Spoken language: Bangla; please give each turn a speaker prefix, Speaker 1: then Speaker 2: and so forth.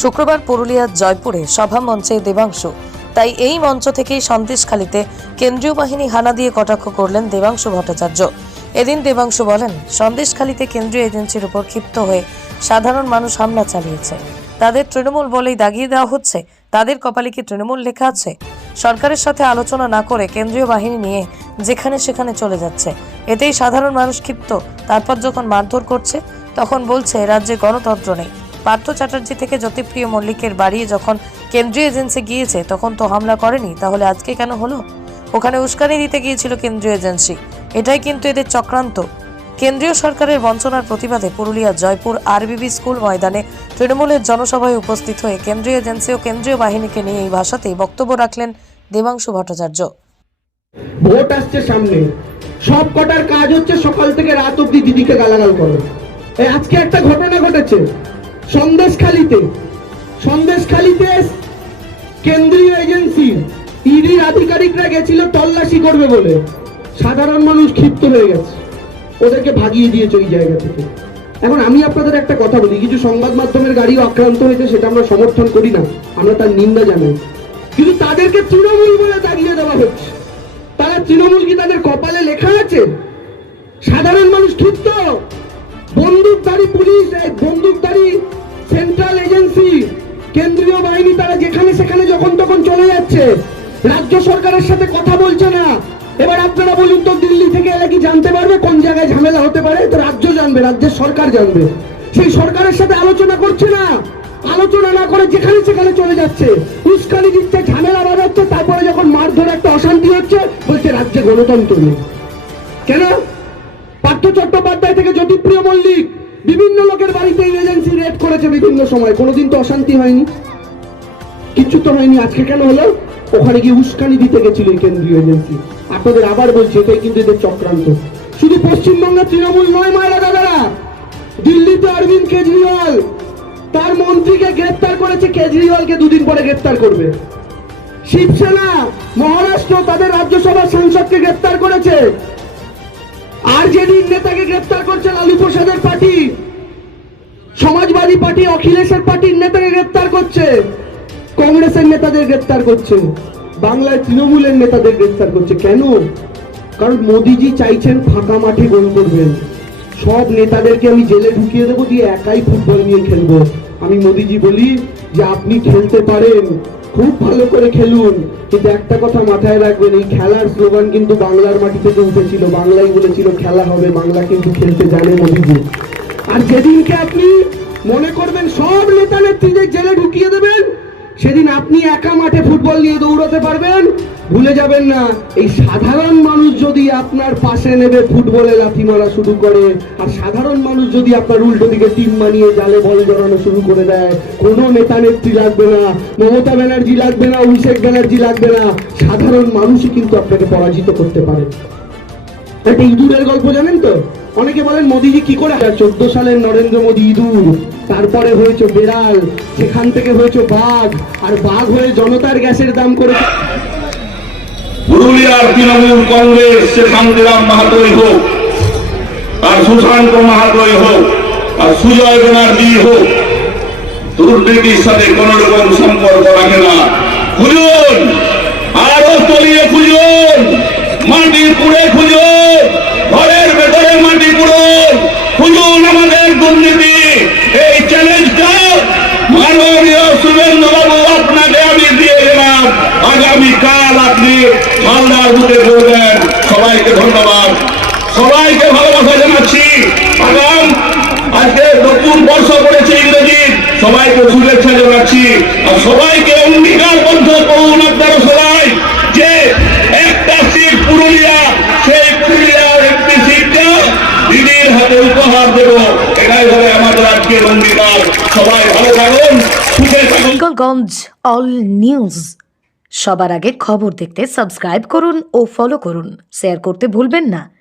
Speaker 1: শুক্রবার পুরুলিয়ার জয়পুরে সভা মঞ্চে দেবাংশু। তাই এই মঞ্চ থেকেই সন্দেশখালিতে কেন্দ্রীয় বাহিনী হানা দিয়ে কটাক্ষ করলেন দেবাংশু ভট্টাচার্য। এদিন দেবাংশু বলেন, সন্দেশখালিতে কেন্দ্রীয় এজেন্সির উপর ক্ষিপ্ত হয়ে সাধারণ মানুষ হামলা চালিয়েছে। তাদের তৃণমূল বলেই দাগিয়ে দেওয়া হচ্ছে, তাদের কপালে কি তৃণমূল লেখা আছে? সরকারের সাথে আলোচনা না করে কেন্দ্রীয় বাহিনী নিয়ে যেখানে সেখানে চলে যাচ্ছে। এতেই সাধারণ মানুষ ক্ষিপ্ত। তারপর যখন মারধর করছে, তখন বলছে, রাজ্যে গণতন্ত্র নেই। পার্থ চ্যাটার্জি থেকে জ্যোতিপ্রিয় মল্লিকের বাড়ি যখন কেন্দ্রীয় এজেন্সি গিয়েছে, তখন তো হামলা করেনি। তাহলে আজকে কেন হলো? ওখানে উস্কানি দিতে গিয়েছিল কেন্দ্রীয় এজেন্সি। এটাই কিন্তু এদের চক্রান্ত। কেন্দ্রীয় সরকারের বঞ্চনার প্রতিবাদে পুরুলিয়া জয়পুর আরবিবি স্কুল ময়দানে তৃণমূলের জনসভায় উপস্থিত হয়ে কেন্দ্রীয় এজেন্সি ও কেন্দ্রীয় বাহিনীকে নিয়ে এই ভাষাতেই বক্তব্য রাখলেন দেবাংশু ভট্টাচার্য।
Speaker 2: ভোট আসছে সামনে। সব কটার কাজ হচ্ছে সকাল থেকে রাত অব্দি দিদিকে গালাগাল করো। আজকে একটা ঘটনা ঘটেছে। সন্দেশখালিতে সন্দেশখালিতে কেন্দ্রীয় এজেন্সি ইডির আধিকারিকরা গেছিল তল্লাশি করবে বলে। সাধারণ মানুষ ক্ষিপ্ত হয়ে গেছে। ওদেরকে ভাগিয়ে দিয়েছে ওই জায়গা থেকে। এখন আমি আপনাদের একটা কথা বলি, কিছু সংবাদ মাধ্যমের আক্রান্ত হয়েছে, সেটা আমরা সমর্থন করি না। আমরা তার নিন্দা জানাই। কিন্তু তাদেরকে তৃণমূল বলে দাঁড়িয়ে দেওয়া হচ্ছে। তারা তৃণমূল কি তাদের কপালে লেখা আছে? সাধারণ মানুষ ক্ষিপ্ত। বন্দুকধারী পুলিশ বন্দুকধারী সেন্ট্রাল এজেন্সি, কেন্দ্রীয় বাহিনী তারা যেখানে সেখানে যখন তখন চলে যাচ্ছে। রাজ্য সরকারের সাথে কথা বলছে না। এবার আপনারা বলুন তো, দিল্লি থেকে এলে কি জানতে পারবে? কোন জায়গায় ঝামেলা হতে পারে? তো রাজ্য জানবে, রাজ্যের সরকার জানবে। সেই সরকারের সাথে আলোচনা করছে না। আলোচনা না করে যেখানে সেখানে চলে যাচ্ছে। উস্কানি দিচ্ছে, ঝামেলা বাজাচ্ছে, তারপরে যখন মারধর একটা অশান্তি হচ্ছে, বলছে রাজ্যে গণতন্ত্র নেই। কেন? পার্থ চট্টোপাধ্যায় থেকে জ্যোতিপ্রিয় মল্লিক বিভিন্ন লোকের বাড়িতে এই এজেন্সি রেড করেছে বিভিন্ন সময়। কোনোদিন তো অশান্তি হয়নি। কিচ্ছু তো হয়নি। আজকে কেন হলো? ওখানে গিয়ে উস্কানি দিতে গেছিল কেন্দ্রীয় এজেন্সি আপনাদের আবার বলছি, এটাই কিন্তু এদের চক্রান্ত। শুধু পশ্চিমবঙ্গের তৃণমূল নয়, মায়েরা দাদারা। দিল্লিতে অরবিন্দ কেজরিওয়াল, তার মন্ত্রীকে গ্রেপ্তার করেছে। কেজরিওয়ালকে দুদিন পরে গ্রেপ্তার করবে। শিবসেনা, মহারাষ্ট্র, তাদের রাজ্যসভার সাংসদকে গ্রেপ্তার করেছে। আরজেডির নেতাকে গ্রেপ্তার করছে লালু প্রসাদের পার্টি, সমাজবাদী পার্টি, অখিলেশের পার্টির নেতাকে গ্রেপ্তার করছে, কংগ্রেসের নেতাদের গ্রেপ্তার করছে, বাংলায় তৃণমূলের নেতাদের গ্রেপ্তার করছে। কেন? কারণ মোদিজি চাইছেন ফাঁকা মাঠে গোল করবেন। সব নেতাদেরকে আমি জেলে ঢুকিয়ে দেবো, দিয়ে একাই ফুটবল নিয়ে খেলব। আমি মোদিজি বলি যে, আপনি খেলতে পারেন খুব ভালো করে খেলুন। কিন্তু একটা কথা মাথায় রাখবেন, এই খেলার স্লোগান কিন্তু বাংলার মাটি থেকে উঠেছিল, বাংলাই বলেছিল, খেলা হবে, বাংলা কিন্তু খেলতে জানে মোদিজি আর যেদিনকে আপনি মনে করবেন সব নেতা নেত্রীদের জেলে ঢুকিয়ে দেবেন সেদিন আপনি একা মাঠে ফুটবল নিয়ে দৌড়াতে পারবেন, ভুলে যাবেন না। এই সাধারণ মানুষ যদি আপনার পাশে নেবে, ফুটবলে লাথি মারা শুরু করে। আর সাধারণ মানুষ যদি আপনার উল্টো দিকে টিম বানিয়ে জালে বল জড়ানো শুরু করে দেয়, কোনো নেতা নেত্রী লাগবে না, মমতা ব্যানার্জি লাগবে না, অভিষেক ব্যানার্জি লাগবে না। সাধারণ মানুষই কিন্তু আপনাকে পরাজিত করতে পারে। একটা ইঁদুরের গল্প জানেন তো? অনেকে বলেন মোদিজি কি করে? চোদ্দ সালের নরেন্দ্র মোদী ইঁদুর তারপরে হয়েছে বেড়াল সেখান থেকে হয়েছে বাঘ আর বাঘ হয়ে জনতার গ্যাসের দাম করেছে।
Speaker 3: পুরুলিয়ার তৃণমূল কংগ্রেস সে শান্তিরাম মাহাতোই হোক আর সুশান্ত মাহাতোই হোক আর সুজয় ব্যানার্জি হোক দুর্নীতির সাথে কোন রকম সম্পর্ক রাখে না। খুঁজুন সবাইকে ধন্যবাদ। সবাইকে ভালোবাসা জানাচ্ছি। আজকে নতুন বর্ষ পড়েছে ইংরেজি। সবাইকে শুভেচ্ছা জানাচ্ছি। আর সবাইকে অঙ্গীকারবদ্ধ করুন সবাই, যে একটা সিট পুরুলিয়া, সেই পুরুলিয়ার একটি সিটটা দিদির হাতে উপহার দেব। এটাই হবে আমাদের আজকের অঙ্গীকার। সবাই ভালো থাকুন
Speaker 1: অল নিউজ। সবার আগে খবর দেখতে সাবস্ক্রাইব করুন ও ফলো করুন। শেয়ার করতে ভুলবেন না।